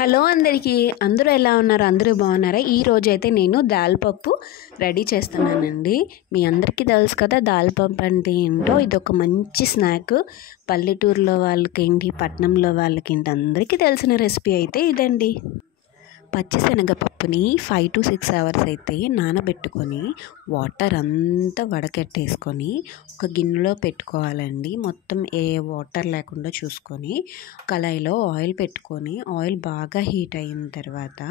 Hello అందరికీ, అందరూ ఎలా ఉన్నారు? అందరూ బాగున్నారా? ఈ రోజైతే నేను దాల్ పప్పు రెడీ చేస్తున్నానండి. మీ అందరికీ తెలుసు కదా దాల్ పప్పు అంటే ఏంటో. ఇది ఒక మంచి స్నాక్. పల్లెటూరులో వాళ్ళకేంటి, పట్టణంలో వాళ్ళకేంటి, అందరికీ తెలిసిన రెసిపీ అయితే ఇదండి. పచ్చిశనగపప్పుని 5 to 6 అవర్స్ అయితే నానబెట్టుకొని వాటర్ అంతా వడకట్టేసుకొని ఒక గిన్నెలో పెట్టుకోవాలండి. మొత్తం ఏ వాటర్ లేకుండా చూసుకొని కళాయిలో ఆయిల్ పెట్టుకొని ఆయిల్ బాగా హీట్ అయిన తర్వాత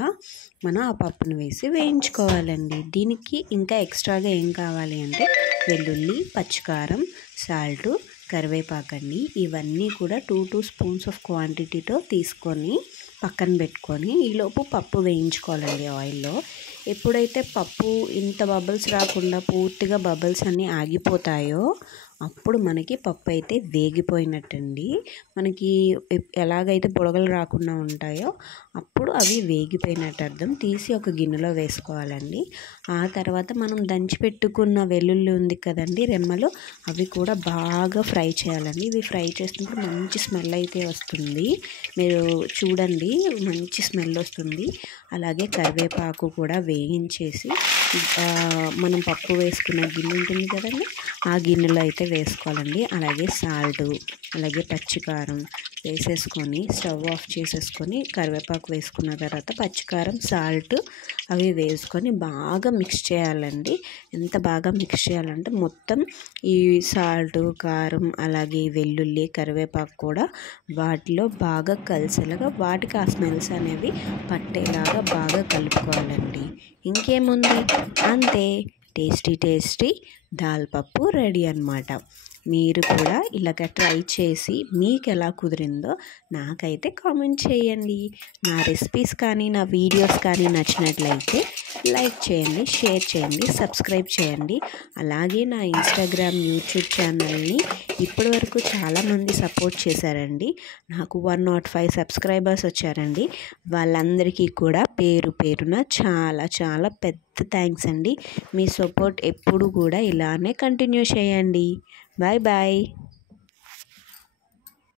మనం ఆ పప్పును వేసి వేయించుకోవాలండి. దీనికి ఇంకా ఎక్స్ట్రాగా ఏం కావాలి అంటే వెల్లుల్లి, పచ్చికారం, సాల్ట్, కరివేపాకండి. ఇవన్నీ కూడా 2 స్పూన్స్ ఆఫ్ క్వాంటిటీతో తీసుకొని పక్కన పెట్టుకొని ఈలోపు పప్పు వేయించుకోవాలండి ఆయిల్లో. ఎప్పుడైతే పప్పు ఇంత బబుల్స్ రాకుండా పూర్తిగా బబుల్స్ అన్నీ ఆగిపోతాయో అప్పుడు మనకి పప్పు అయితే వేగిపోయినట్టండి. మనకి ఎలాగైతే బుడగలు రాకుండా ఉంటాయో అప్పుడు అవి వేగిపోయినట్టు అర్థం. తీసి ఒక గిన్నెలో వేసుకోవాలండి. ఆ తర్వాత మనం దంచి పెట్టుకున్న వెల్లుల్లి ఉంది కదండి, రెమ్మలు, అవి కూడా బాగా ఫ్రై చేయాలండి. ఇవి ఫ్రై చేసినప్పుడు మంచి స్మెల్ అయితే వస్తుంది. మీరు చూడండి, మంచి స్మెల్ వస్తుంది. అలాగే కరివేపాకు కూడా వేయించేసి మనం పప్పు వేసుకున్న గిన్నె ఉంటుంది కదండి, ఆ గిన్నెలో అయితే వేసుకోవాలండి. అలాగే సాల్ట్, అలాగే పచ్చికారం వేసేసుకొని స్టవ్ ఆఫ్ చేసేసుకొని కరివేపాకు వేసుకున్న తర్వాత పచ్చికారం, సాల్ట్ అవి వేసుకొని బాగా మిక్స్ చేయాలండి. ఎంత బాగా మిక్స్ చేయాలంటే మొత్తం ఈ సాల్ట్, కారం, అలాగే వెల్లుల్లి, కరివేపాకు కూడా వాటిలో బాగా కలిసేలాగా, వాటికి ఆ స్మెల్స్ అనేవి పట్టేలాగా బాగా కలుపుకోవాలండి. ఇంకేముంది, అంతే, టేస్టీ దాల్ పప్పు రెడీ అన్నమాట. మీరు కూడా ఇలాగ ట్రై చేసి మీకు ఎలా కుదిరిందో నాకైతే కామెంట్ చేయండి. నా రెసిపీస్ కానీ నా వీడియోస్ కానీ నచ్చినట్లయితే లైక్ చేయండి, షేర్ చేయండి, సబ్స్క్రైబ్ చేయండి. అలాగే నా ఇన్స్టాగ్రామ్, యూట్యూబ్ ఛానల్ని ఇప్పటివరకు చాలామంది సపోర్ట్ చేశారండి. నాకు 105 సబ్స్క్రైబర్స్ వచ్చారండి. వాళ్ళందరికీ కూడా పేరు పేరున చాలా పెద్ద థ్యాంక్స్ అండి. మీ సపోర్ట్ ఎప్పుడు కూడా ఇలానే కంటిన్యూ చేయండి. Bye bye.